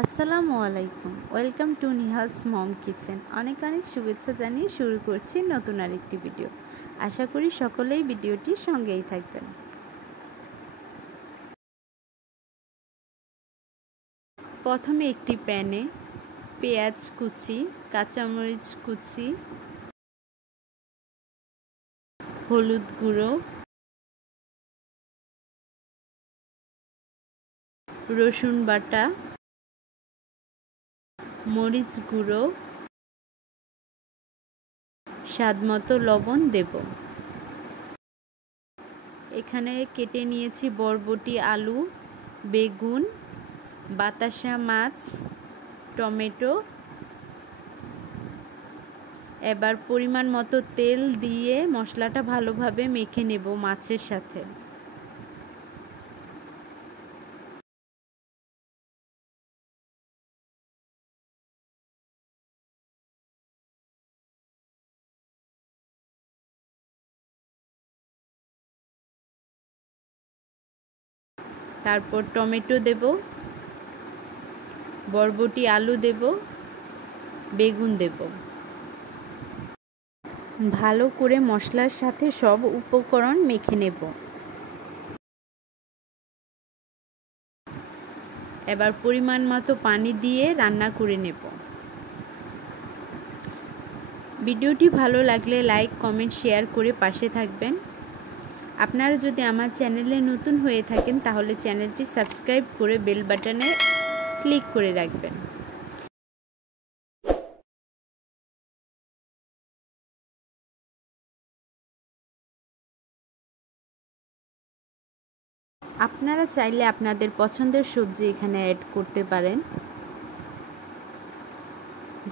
আসসালামু আলাইকুম, welcome to Nihal's mom kitchen. অনেক অনেক শুভেচ্ছা জানিয়ে শুরু করছি নতুন আরেকটি ভিডিও। আশা করি সকলেই ভিডিওটির সঙ্গেই থাকবেন। প্রথমে একটি প্যানে পেঁয়াজ কুচি, কাঁচামরিচ কুচি, হলুদ গুঁড়ো, রসুন বাটা, মরিচ গুঁড়ো, স্বাদমতো লবণ দেব। এখানে কেটে নিয়েছি বরবটি, আলু, বেগুন, বাতাসা মাছ, টমেটো। এবার পরিমাণ মতো তেল দিয়ে মশলাটা ভালোভাবে মেখে নেব মাছের সাথে। তারপর টমেটো দেব, বরবটি আলু দেব, বেগুন দেব। ভালো করে মশলার সাথে সব উপকরণ মেখে নেব। এবার পরিমাণ মতো পানি দিয়ে রান্না করে নেব। ভিডিওটি ভালো লাগলে লাইক, কমেন্ট, শেয়ার করে পাশে থাকবেন। আপনারা যদি আমার চ্যানেলে নতুন হয়ে থাকেন তাহলে চ্যানেলটি সাবস্ক্রাইব করে বেল বাটনে ক্লিক করে রাখবেন। আপনারা চাইলে আপনাদের পছন্দের সবজি এখানে অ্যাড করতে পারেন।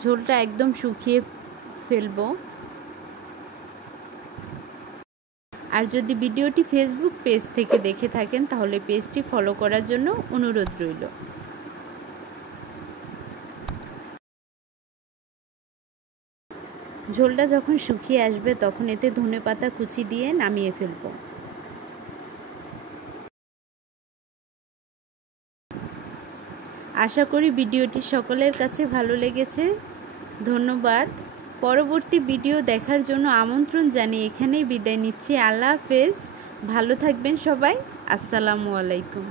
ঝোলটা একদম শুকিয়ে ফেলবো। আর যদি ভিডিওটি ফেসবুক পেজ থেকে দেখে থাকেন তাহলে পেজটি ফলো করার জন্য অনুরোধ রইল। ঝোলটা যখন শুকিয়ে আসবে তখন এতে ধনেপাতা কুচি দিয়ে নামিয়ে ফেলব। আশা করি ভিডিওটি সকলের কাছে ভালো লেগেছে। ধন্যবাদ। পরবর্তী ভিডিও দেখার জন্য আমন্ত্রণ জানিয়ে এখানেই বিদায় নিচ্ছি। আল্লাহ হাফেজ। ভালো থাকবেন সবাই। আসসালামু আলাইকুম।